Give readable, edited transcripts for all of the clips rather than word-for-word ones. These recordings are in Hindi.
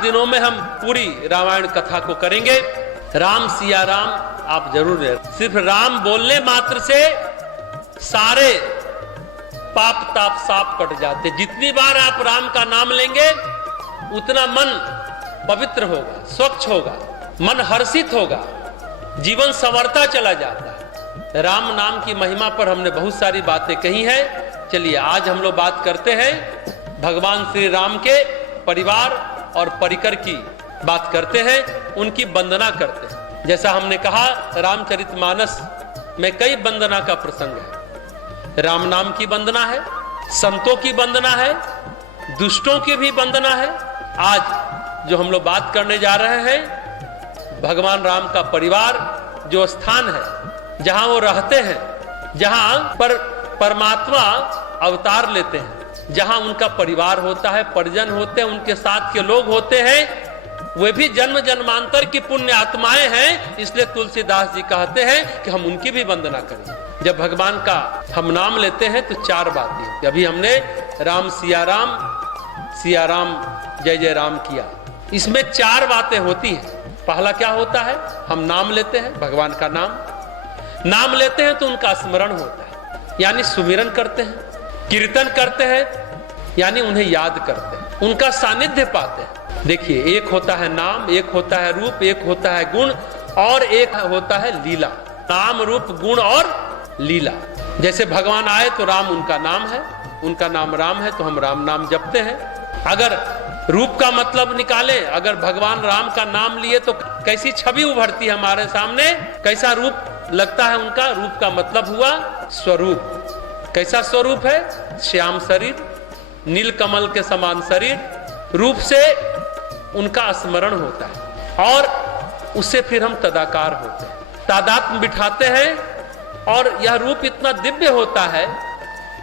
दिनों में हम पूरी रामायण कथा को करेंगे। राम सिया राम आप जरूर है। सिर्फ राम बोलने मात्र से सारे पाप ताप साप कट जाते। जितनी बार आप राम का नाम लेंगे उतना मन पवित्र होगा, स्वच्छ होगा, मन हर्षित होगा, जीवन संवरता चला जाता है। राम नाम की महिमा पर हमने बहुत सारी बातें कही हैं। चलिए आज हम लोग बात करते हैं भगवान श्री राम के परिवार और परिकर की बात करते हैं, उनकी वंदना करते हैं। जैसा हमने कहा रामचरितमानस में कई वंदना का प्रसंग है। राम नाम की वंदना है, संतों की वंदना है, दुष्टों की भी वंदना है। आज जो हम लोग बात करने जा रहे हैं भगवान राम का परिवार, जो स्थान है जहां वो रहते हैं, जहां पर परमात्मा अवतार लेते हैं, जहां उनका परिवार होता है, परिजन होते हैं, उनके साथ के लोग होते हैं, वे भी जन्म जन्मांतर की पुण्य आत्माएं हैं। इसलिए तुलसीदास जी कहते हैं कि हम उनकी भी वंदना करें। जब भगवान का हम नाम लेते हैं तो चार बातें होती। अभी हमने राम सिया राम जय जय राम किया। इसमें चार बातें होती हैं। पहला क्या होता है, हम नाम लेते हैं, भगवान का नाम लेते हैं तो उनका स्मरण होता है, यानी सुमिरन करते हैं, कीर्तन करते हैं, यानी उन्हें याद करते हैं, उनका सानिध्य पाते हैं। देखिए, एक होता है नाम, एक होता है रूप, एक होता है गुण और एक होता है लीला। नाम रूप गुण और लीला। जैसे भगवान आए तो राम उनका नाम है, उनका नाम राम है तो हम राम नाम जपते हैं। अगर रूप का मतलब निकालें, अगर भगवान राम का नाम लिए तो कैसी छवि उभरती है हमारे सामने, कैसा रूप लगता है उनका। रूप का मतलब हुआ स्वरूप। कैसा स्वरूप है, श्याम शरीर, नील कमल के समान शरीर। रूप से उनका स्मरण होता है और उससे फिर हम तदाकार होते हैं, तादात्म्य बिठाते हैं और यह रूप इतना दिव्य होता है,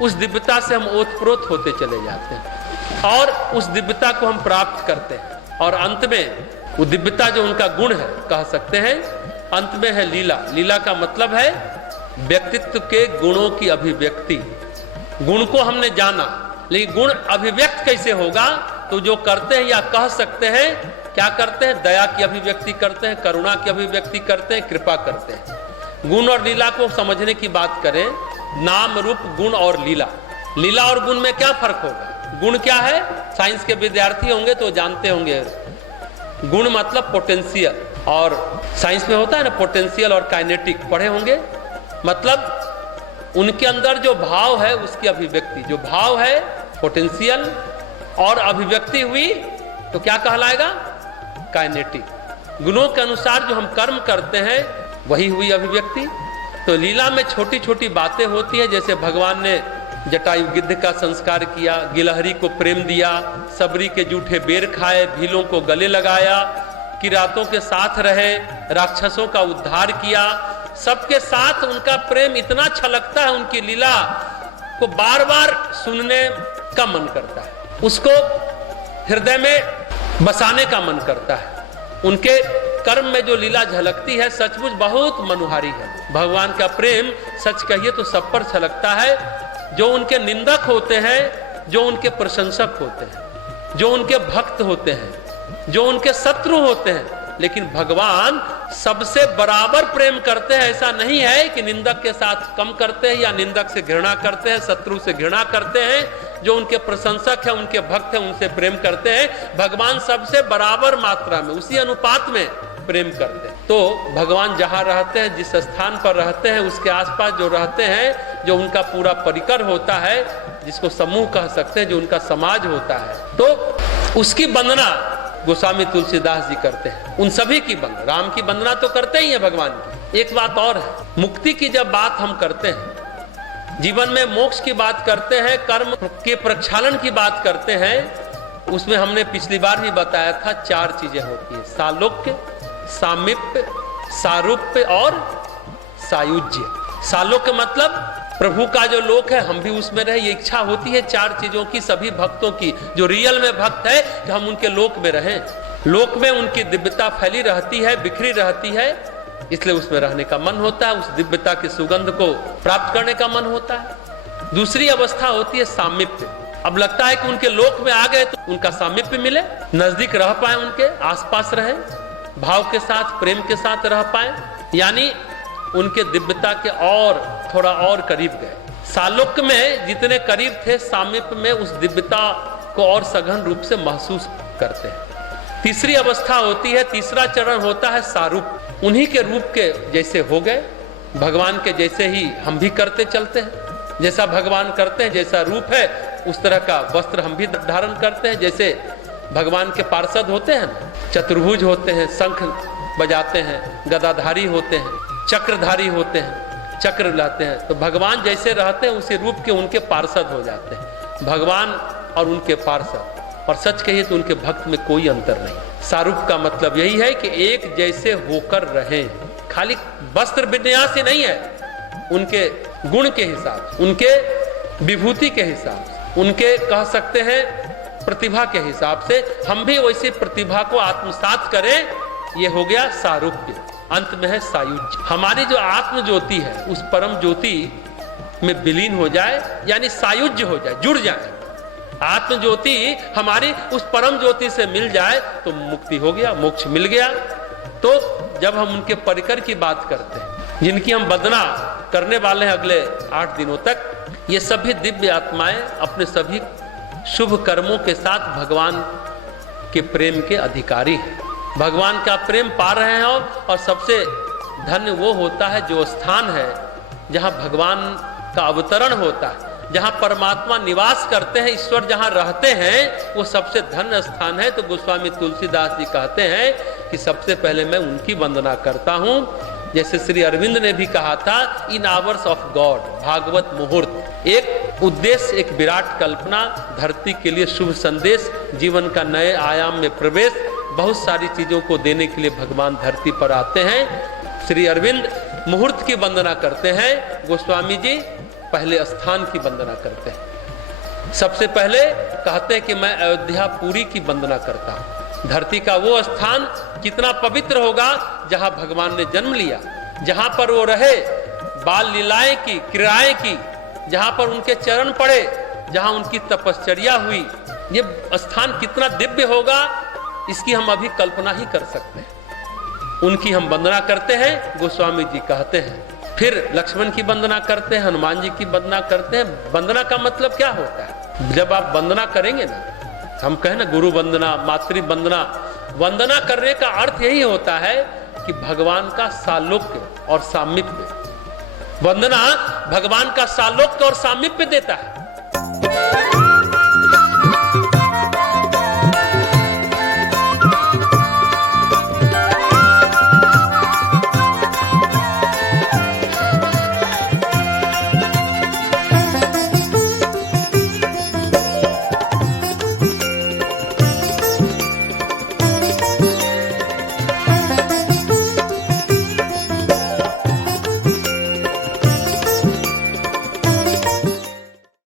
उस दिव्यता से हम ओतप्रोत होते चले जाते हैं और उस दिव्यता को हम प्राप्त करते हैं। और अंत में वो दिव्यता जो उनका गुण है, कह सकते हैं अंत में है लीला। लीला का मतलब है व्यक्तित्व के गुणों की अभिव्यक्ति। गुण को हमने जाना, लेकिन गुण अभिव्यक्त कैसे होगा, तो जो करते हैं या कह सकते हैं, क्या करते हैं, दया की अभिव्यक्ति करते हैं, करुणा की अभिव्यक्ति करते हैं, कृपा करते हैं। गुण और लीला को समझने की बात करें, नाम रूप गुण और लीला। लीला और गुण में क्या फर्क होगा। गुण क्या है, साइंस के विद्यार्थी होंगे तो जानते होंगे। गुण मतलब पोटेंशियल, और साइंस में होता है ना पोटेंशियल और काइनेटिक, पढ़े होंगे। मतलब उनके अंदर जो भाव है उसकी अभिव्यक्ति, जो भाव है पोटेंशियल और अभिव्यक्ति हुई तो क्या कहलाएगा, काइनेटिक। गुणों के अनुसार जो हम कर्म करते हैं वही हुई अभिव्यक्ति। तो लीला में छोटी छोटी बातें होती है, जैसे भगवान ने जटायु गिद्ध का संस्कार किया, गिलहरी को प्रेम दिया, सबरी के जूठे बेर खाए, भीलों को गले लगाया, किरातों के साथ रहे, राक्षसों का उद्धार किया। सबके साथ उनका प्रेम इतना छलकता है, उनकी लीला को बार बार सुनने का मन करता है, उसको हृदय में बसाने का मन करता है। उनके कर्म में जो लीला झलकती है सचमुच बहुत मनोहारी है। भगवान का प्रेम सच कहिए तो सब पर छलकता है। जो उनके निंदक होते हैं, जो उनके प्रशंसक होते हैं, जो उनके भक्त होते हैं, जो उनके शत्रु होते हैं, लेकिन भगवान सबसे बराबर प्रेम करते हैं। ऐसा नहीं है कि निंदक के साथ कम करते हैं या निंदक से घृणा करते हैं, शत्रु से घृणा करते हैं। जो उनके प्रशंसक हैं, उनके भक्त हैं, उनसे प्रेम करते हैं। भगवान सबसे बराबर मात्रा में, उसी अनुपात में प्रेम करते हैं। तो भगवान जहां रहते हैं, जिस स्थान पर रहते हैं, उसके आसपास जो रहते हैं, जो उनका पूरा परिकर होता है, जिसको समूह कह सकते हैं, जो उनका समाज होता है, तो उसकी वंदना गोस्वामी तुलसीदास जी करते हैं। उन सभी की वंदना, राम की वंदना तो करते ही है भगवान की। एक बात और है, मुक्ति की जब बात हम करते हैं, जीवन में मोक्ष की बात करते हैं, कर्म के प्रक्षालन की बात करते हैं, उसमें हमने पिछली बार भी बताया था 4 चीजें होती है, सालोक्य, सामीप्य, सारूप्य और सायुज्य। सालोक्य मतलब प्रभु का जो लोक है हम भी उसमें रहे, ये इच्छा होती है 4 चीजों की सभी भक्तों की, जो रियल में भक्त है कि हम उनके लोक में रहें। लोक में उनकी दिव्यता फैली रहती है, बिखरी रहती है, इसलिए उसमें रहने का मन होता है, उस दिव्यता की सुगंध को प्राप्त करने का मन होता है। दूसरी अवस्था होती है सामीप्य। अब लगता है कि उनके लोक में आ गए तो उनका सामीप्य मिले, नजदीक रह पाए, उनके आसपास रहे, भाव के साथ प्रेम के साथ रह पाए, यानी उनके दिव्यता के और थोड़ा और करीब गए। सालोक्य में जितने करीब थे, सामीप्य में उस दिव्यता को और सघन रूप से महसूस करते हैं। तीसरी अवस्था होती है, तीसरा चरण होता है सारूप। उन्हीं के रूप के जैसे हो गए, भगवान के जैसे ही हम भी करते चलते हैं, जैसा भगवान करते हैं, जैसा रूप है उस तरह का वस्त्र हम भी धारण करते हैं। जैसे भगवान के पार्षद होते हैं, चतुर्भुज होते हैं, शंख बजाते हैं, गदाधारी होते हैं, चक्रधारी होते हैं, चक्र लाते हैं, तो भगवान जैसे रहते हैं उसी रूप के उनके पार्षद हो जाते हैं। भगवान और उनके पार्षद, और सच कहिए तो उनके भक्त में कोई अंतर नहीं। सारूप का मतलब यही है कि एक जैसे होकर रहें, खाली वस्त्र विन्यास ही नहीं है, उनके गुण के हिसाब से, उनके विभूति के हिसाब से, उनके कह सकते हैं प्रतिभा के हिसाब से हम भी वैसी प्रतिभा को आत्मसात करें, ये हो गया सारूप्य। अंत में है सायुज्य। हमारी जो आत्म ज्योति है उस परम ज्योति में विलीन हो जाए, यानी सायुज्य हो जाए, जुड़ जाए। आत्म ज्योति हमारी उस परम ज्योति से मिल जाए तो मुक्ति हो गया, मोक्ष मिल गया। तो जब हम उनके परिकर की बात करते हैं, जिनकी हम वंदना करने वाले हैं अगले 8 दिनों तक, ये सभी दिव्य आत्माएं अपने सभी शुभ कर्मों के साथ भगवान के प्रेम के अधिकारी हैं, भगवान का प्रेम पा रहे हैं। और सबसे धन्य वो होता है जो स्थान है जहां भगवान का अवतरण होता है, जहां परमात्मा निवास करते हैं, ईश्वर जहां रहते हैं, वो सबसे धन्य स्थान है। तो गोस्वामी तुलसीदास जी कहते हैं कि सबसे पहले मैं उनकी वंदना करता हूं। जैसे श्री अरविंद ने भी कहा था, इन आवर्स ऑफ गॉड, भागवत मुहूर्त, एक उद्देश्य, एक विराट कल्पना, धरती के लिए शुभ संदेश, जीवन का नए आयाम में प्रवेश, बहुत सारी चीजों को देने के लिए भगवान धरती पर आते हैं। श्री अरविंद मुहूर्त की वंदना करते हैं, गोस्वामी जी पहले स्थान की वंदना करते हैं। सबसे पहले कहते हैं कि मैं अयोध्या पुरी की वंदना करता हूं। धरती का वो स्थान कितना पवित्र होगा जहां भगवान ने जन्म लिया, जहां पर वो रहे, बाल लीलाएं की, क्रियाएं की, जहां पर उनके चरण पड़े, जहां उनकी तपश्चर्या हुई, ये स्थान कितना दिव्य होगा इसकी हम अभी कल्पना ही कर सकते हैं। उनकी हम वंदना करते हैं, गोस्वामी जी कहते हैं। फिर लक्ष्मण की वंदना करते हैं, हनुमान जी की वंदना करते हैं। वंदना का मतलब क्या होता है? जब आप वंदना करेंगे ना, हम कहें ना गुरु वंदना, मातृ वंदना, वंदना करने का अर्थ यही होता है कि भगवान का सालोक्य और सामीप्य। वंदना भगवान का सालोक्य और सामीप्य देता है।